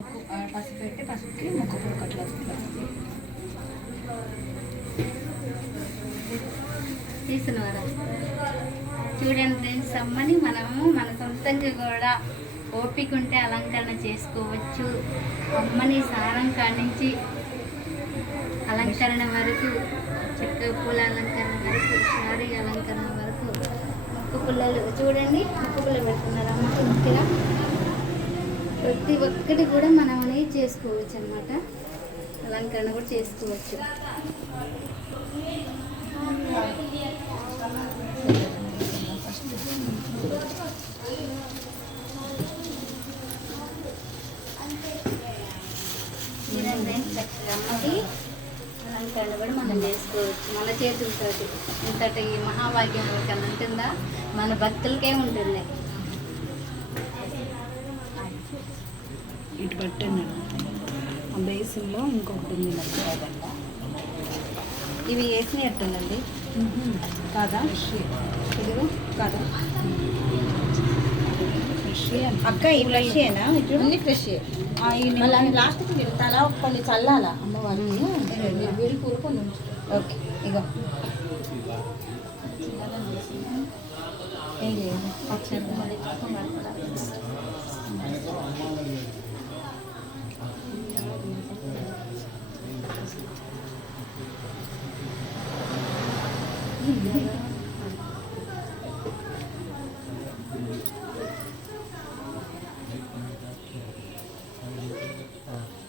పసుపు పెట్టి పసుపుకి ముక్క పుడకట్లు తీసుకున్నారా? చూడండి ఫ్రెండ్స్, అమ్మని మనము మన సొంతంగా కూడా ఓపిక ఉంటే అలంకరణ చేసుకోవచ్చు. అమ్మని సారం కానించి అలంకరణ వరకు, చెక్క పూల అలంకరణ వరకు, శారీ అలంకరణ వరకు ముక్కు పుల్లలు చూడండి, ముక్కు పుల్ల పెడుతున్నారు అమ్మకి ముఖ్యంగా. ప్రతి ఒక్కటి కూడా మనం అనేది చేసుకోవచ్చు అన్నమాట. అలంకరణ కూడా చేసుకోవచ్చు. అమ్మకి అలంకరణ కూడా మనం చేసుకోవచ్చు మన చేతులతో. ఇంతటి మహాభాగ్యం కన్నా ఉంటుందా? మన భక్తులకే ఉంటుంది. ఇటు పట్టండి. ఆ బేసిన్లో ఇంకొకటి ఉంది మర్చిపోదండ. ఇవి వేసినట్టుందండి కాదా? ఇదిగో కాదా? అక్క ఈ ఫ్రెష్ ఏనా? అన్ని ఫ్రెష్. లాస్ట్కి తలా కొన్ని చల్లాలా అమ్మవారికి? వేడి కూరుకొని ఓకే, ఇగో ఏం చేయాలి?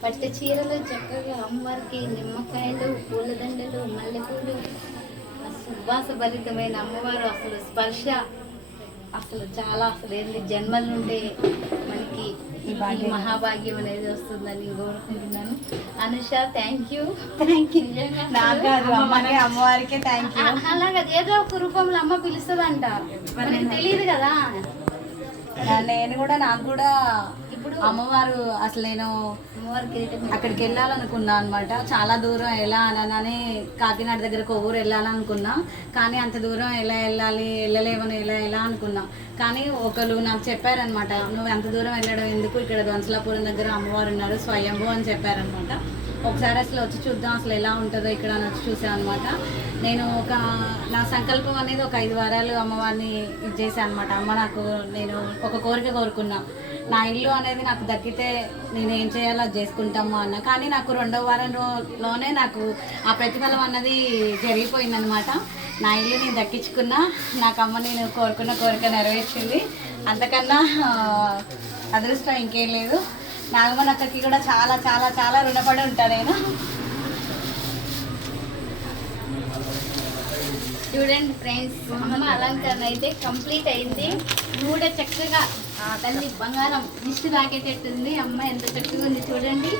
పట్టు చీరలు చక్కగా అమ్మవారికి నిమ్మకాయలు, పూలదండలు, మల్లెపూలు, సువాసభరితమైన అమ్మవారు అసలు స్పర్శ అసలు చాలా అసలు ఏంటి జన్మల నుండే మనకి ఈ మహాభాగ్యం అనేది వస్తుందని కోరుకుంటున్నాను. Anusha, thank you. అమ్మవారికే థ్యాంక్ యూ. అలాగే ఏదో ఒక రూపంలో అమ్మ పిలుస్తుందంట, మనకి తెలియదు కదా. నేను కూడా, నాకు కూడా ఇప్పుడు అమ్మవారు అసలు నేను అక్కడికి వెళ్ళాలనుకున్నా అనమాట. చాలా దూరం ఎలా అని కాకినాడ దగ్గర కొవ్వూరు వెళ్ళాలనుకున్నా, కానీ అంత దూరం ఎలా వెళ్ళాలి, వెళ్ళలేమని ఎలా అనుకున్నా. కానీ ఒకరు నాకు చెప్పారనమాట, నువ్వు అంత దూరం వెళ్ళడం ఎందుకు, ఇక్కడ గొంసలాపురం దగ్గర అమ్మవారు ఉన్నారు స్వయంభూ అని చెప్పారనమాట. ఒకసారి అసలు వచ్చి చూద్దాం అసలు ఎలా ఉంటుందో ఇక్కడ అని వచ్చి చూసాను అనమాట. నేను నా సంకల్పం అనేది ఒక 5 వారాలు అమ్మవారిని ఇది చేశాను అనమాట. అమ్మ నాకు నేను ఒక కోరిక కోరుకున్నా, నా ఇల్లు అనేది నాకు దక్కితే నేను ఏం చేయాలో అది చేసుకుంటాము అన్న. కానీ నాకు 2వ వారంలోనే నాకు ఆ ప్రతిఫలం అన్నది జరిగిపోయిందనమాట. నా ఇల్లు నేను దక్కించుకున్నా, నాకు అమ్మ నేను కోరుకున్న కోరిక నెరవేర్చింది. అంతకన్నా అదృష్టం ఇంకేం లేదు. నాగమన్ అక్కకి కూడా చాలా చాలా చాలా రుణపడి ఉంటాను నేను. చూడండి ఫ్రెండ్స్, అమ్మ అలంకరణ అయితే కంప్లీట్ అయింది. కూడా చక్కగా తల్లి బంగారం దిష్టి తాకేటట్టుంది. అమ్మ ఎంత చక్కగా ఉంది చూడండి.